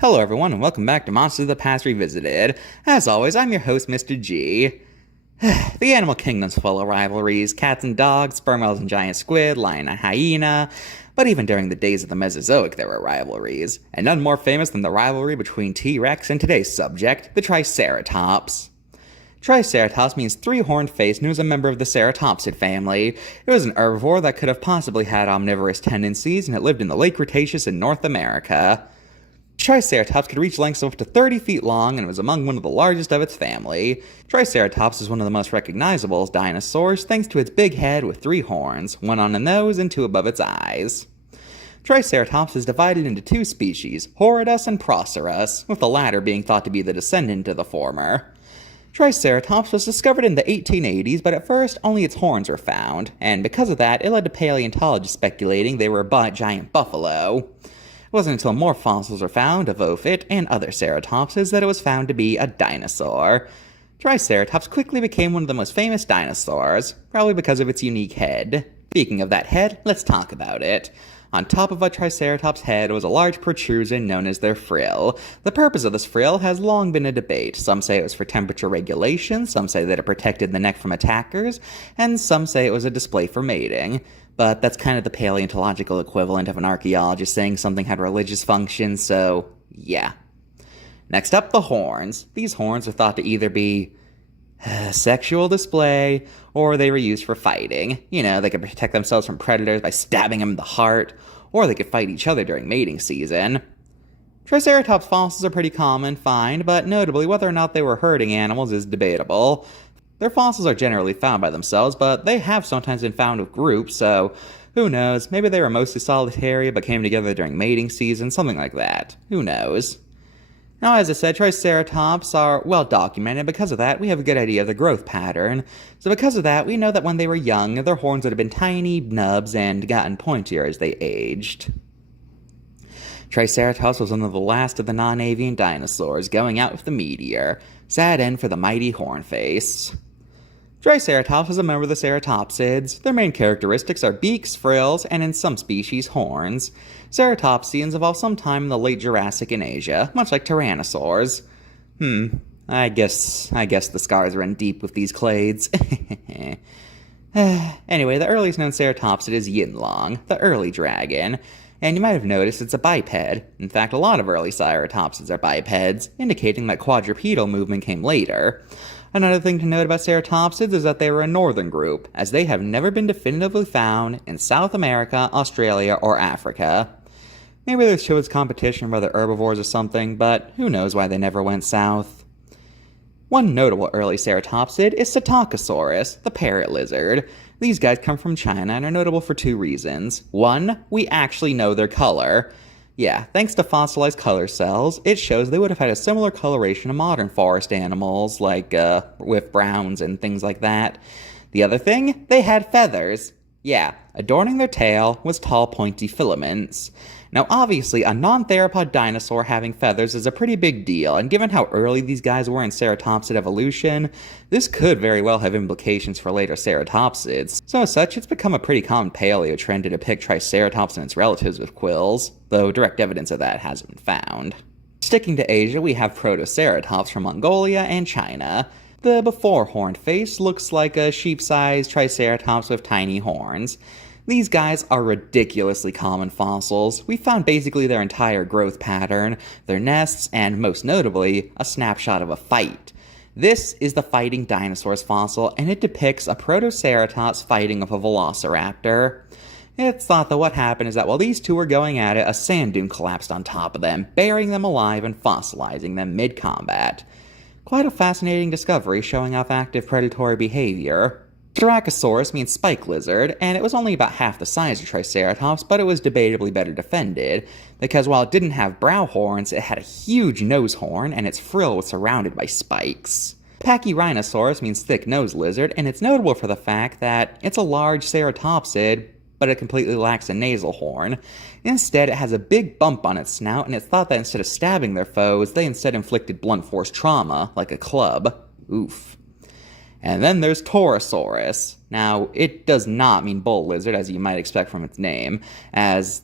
Hello everyone and welcome back to Monsters of the Past Revisited. As always, I'm your host, Mr.G. The animal kingdom's full of rivalries: cats and dogs, sperm whales and giant squid, lion and hyena. But even during the days of the Mesozoic there were rivalries, and none more famous than the rivalry between T-Rex and today's subject, the Triceratops. Triceratops means three-horned face and was a member of the ceratopsid family. It was an herbivore that could have possibly had omnivorous tendencies, and it lived in the late Cretaceous in North America. Triceratops could reach lengths of up to 30 feet long and was among one of the largest of its family. Triceratops is one of the most recognizable dinosaurs thanks to its big head with three horns, one on the nose and two above its eyes. Triceratops is divided into two species, Horridus and Procerus, with the latter being thought to be the descendant of the former. Triceratops was discovered in the 1880s, but at first only its horns were found, and because of that, it led to paleontologists speculating they were a giant buffalo. It wasn't until more fossils were found of Ophitt and other ceratopsids that it was found to be a dinosaur. Triceratops quickly became one of the most famous dinosaurs, probably because of its unique head. Speaking of that head, let's talk about it. On top of a Triceratops' head was a large protrusion known as their frill. The purpose of this frill has long been a debate. Some say it was for temperature regulation, some say that it protected the neck from attackers, and some say it was a display for mating. But that's kind of the paleontological equivalent of an archaeologist saying something had religious function, so yeah. Next up, the horns. These horns are thought to either be sexual display, or they were used for fighting. You know, they could protect themselves from predators by stabbing them in the heart, or they could fight each other during mating season. Triceratops fossils are pretty common find, but notably whether or not they were herding animals is debatable. Their fossils are generally found by themselves, but they have sometimes been found with groups, so who knows, maybe they were mostly solitary but came together during mating season, something like that. Who knows? Now, as I said, Triceratops are well documented. Because of that, we have a good idea of the growth pattern. So because of that, we know that when they were young, their horns would have been tiny nubs and gotten pointier as they aged. Triceratops was one of the last of the non-avian dinosaurs, going out with the meteor. Sad end for the mighty hornface. Triceratops is a member of the ceratopsids. Their main characteristics are beaks, frills, and in some species, horns. Ceratopsians evolved sometime in the late Jurassic in Asia, much like tyrannosaurs. I guess the scars run deep with these clades. Anyway, the earliest known ceratopsid is Yinlong, the early dragon. And you might have noticed it's a biped. In fact, a lot of early ceratopsids are bipeds, indicating that quadrupedal movement came later. Another thing to note about ceratopsids is that they were a northern group, as they have never been definitively found in South America, Australia, or Africa. Maybe this shows competition for other herbivores or something, but who knows why they never went south. One notable early ceratopsid is Psittacosaurus, the parrot lizard. These guys come from China and are notable for two reasons. One, we actually know their color. Yeah, thanks to fossilized color cells, it shows they would have had a similar coloration to modern forest animals, like with browns and things like that. The other thing, they had feathers. Yeah, adorning their tail was tall pointy filaments. Now obviously, a non-theropod dinosaur having feathers is a pretty big deal, and given how early these guys were in ceratopsid evolution, this could very well have implications for later ceratopsids. So as such, it's become a pretty common paleo trend to depict Triceratops and its relatives with quills, though direct evidence of that hasn't been found. Sticking to Asia, we have Protoceratops from Mongolia and China. The before horned face looks like a sheep-sized Triceratops with tiny horns. These guys are ridiculously common fossils. We found basically their entire growth pattern, their nests, and most notably, a snapshot of a fight. This is the fighting dinosaurs fossil, and it depicts a Protoceratops fighting with a velociraptor. It's thought that what happened is that while these two were going at it, a sand dune collapsed on top of them, burying them alive and fossilizing them mid-combat. Quite a fascinating discovery showing off active predatory behavior. Styracosaurus means spike lizard, and it was only about half the size of Triceratops, but it was debatably better defended, because while it didn't have brow horns, it had a huge nose horn, and its frill was surrounded by spikes. Pachyrhinosaurus means thick nose lizard, and it's notable for the fact that it's a large ceratopsid, but it completely lacks a nasal horn. Instead, it has a big bump on its snout, and it's thought that instead of stabbing their foes, they instead inflicted blunt force trauma, like a club. Oof. And then there's Torosaurus. Now, it does not mean bull lizard, as you might expect from its name, as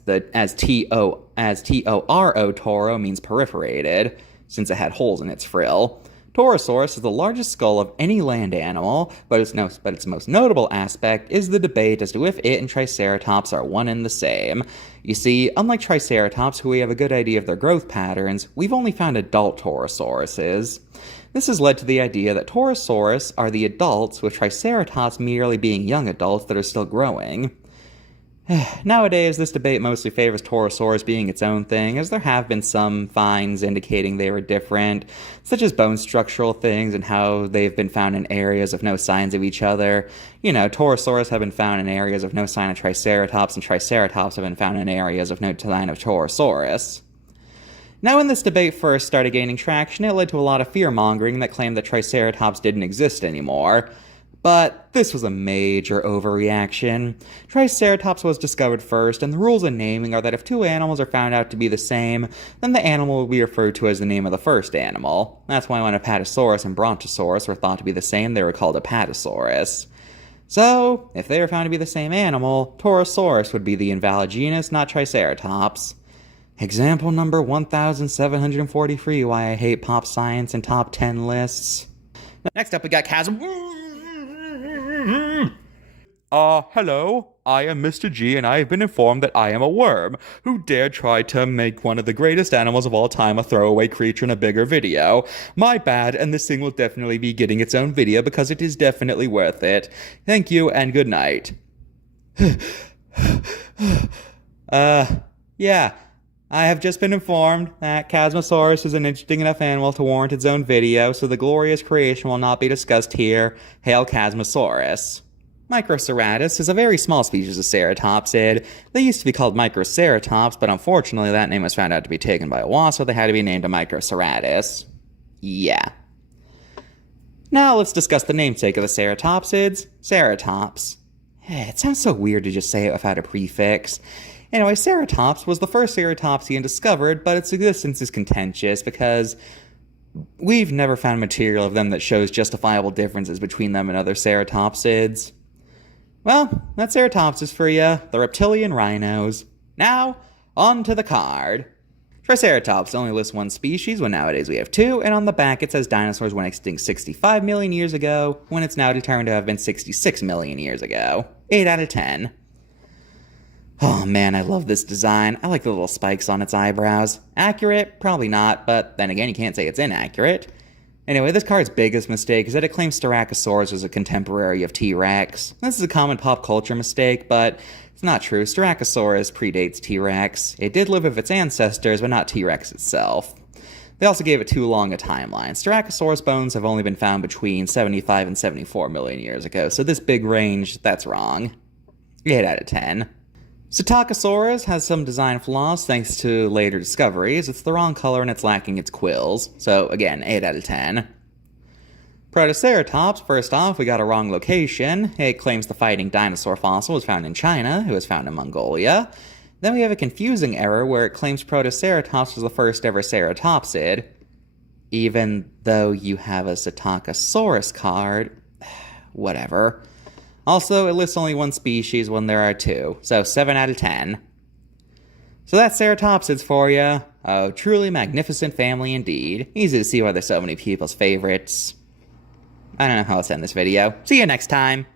T-O as Toro, Toro means perforated, since it had holes in its frill. Torosaurus is the largest skull of any land animal, but its most notable aspect is the debate as to if it and Triceratops are one and the same. You see, unlike Triceratops, who we have a good idea of their growth patterns, we've only found adult Torosauruses. This has led to the idea that Torosaurus are the adults, with Triceratops merely being young adults that are still growing. Nowadays, this debate mostly favors Torosaurus being its own thing, as there have been some finds indicating they were different, such as bone structural things and how they've been found in areas of no signs of each other. You know, Torosaurus have been found in areas of no sign of Triceratops, and Triceratops have been found in areas of no sign of Torosaurus. Now, when this debate first started gaining traction, it led to a lot of fear-mongering that claimed that Triceratops didn't exist anymore. But this was a major overreaction. Triceratops was discovered first, and the rules in naming are that if two animals are found out to be the same, then the animal will be referred to as the name of the first animal. That's why when Apatosaurus and Brontosaurus were thought to be the same, they were called Apatosaurus. So, if they were found to be the same animal, Torosaurus would be the invalid genus, not Triceratops. Example number 1743, why I hate pop science and top 10 lists. Next up we got Chasm. Hello, I am Mr.G, and I have been informed that I am a worm who dared try to make one of the greatest animals of all time a throwaway creature in a bigger video. My bad, and this thing will definitely be getting its own video because it is definitely worth it. Thank you, and good night. Yeah. I have just been informed that Chasmosaurus is an interesting enough animal to warrant its own video, so the glorious creation will not be discussed here. Hail Chasmosaurus. Microceratus is a very small species of ceratopsid. They used to be called Microceratops, but unfortunately that name was found out to be taken by a wasp, so they had to be named a Microceratus. Yeah. Now let's discuss the namesake of the ceratopsids, Ceratops. It sounds so weird to just say it without a prefix. Anyway, Ceratops was the first ceratopsian discovered, but its existence is contentious because we've never found material of them that shows justifiable differences between them and other ceratopsids. Well, that's Ceratopsis for you, the reptilian rhinos. Now, on to the card. Triceratops only lists one species, when nowadays we have two, and on the back it says dinosaurs went extinct 65 million years ago, when it's now determined to have been 66 million years ago. 8 out of 10. Oh man, I love this design. I like the little spikes on its eyebrows. Accurate? Probably not, but then again, you can't say it's inaccurate. Anyway, this card's biggest mistake is that it claims Styracosaurus was a contemporary of T-Rex. This is a common pop culture mistake, but it's not true. Styracosaurus predates T-Rex. It did live with its ancestors, but not T-Rex itself. They also gave it too long a timeline. Styracosaurus bones have only been found between 75 and 74 million years ago, so this big range, that's wrong. 8 out of 10. Psittacosaurus has some design flaws thanks to later discoveries. It's the wrong color and it's lacking its quills. So again, 8 out of 10. Protoceratops, first off, we got a wrong location. It claims the fighting dinosaur fossil was found in China, it was found in Mongolia. Then we have a confusing error where it claims Protoceratops was the first ever ceratopsid. Even though you have a Psittacosaurus card. Whatever. Also, it lists only one species when there are two, so 7 out of 10. So that's ceratopsids for you. Oh, truly magnificent family indeed. Easy to see why they're so many people's favorites. I don't know how else to end this video. See you next time!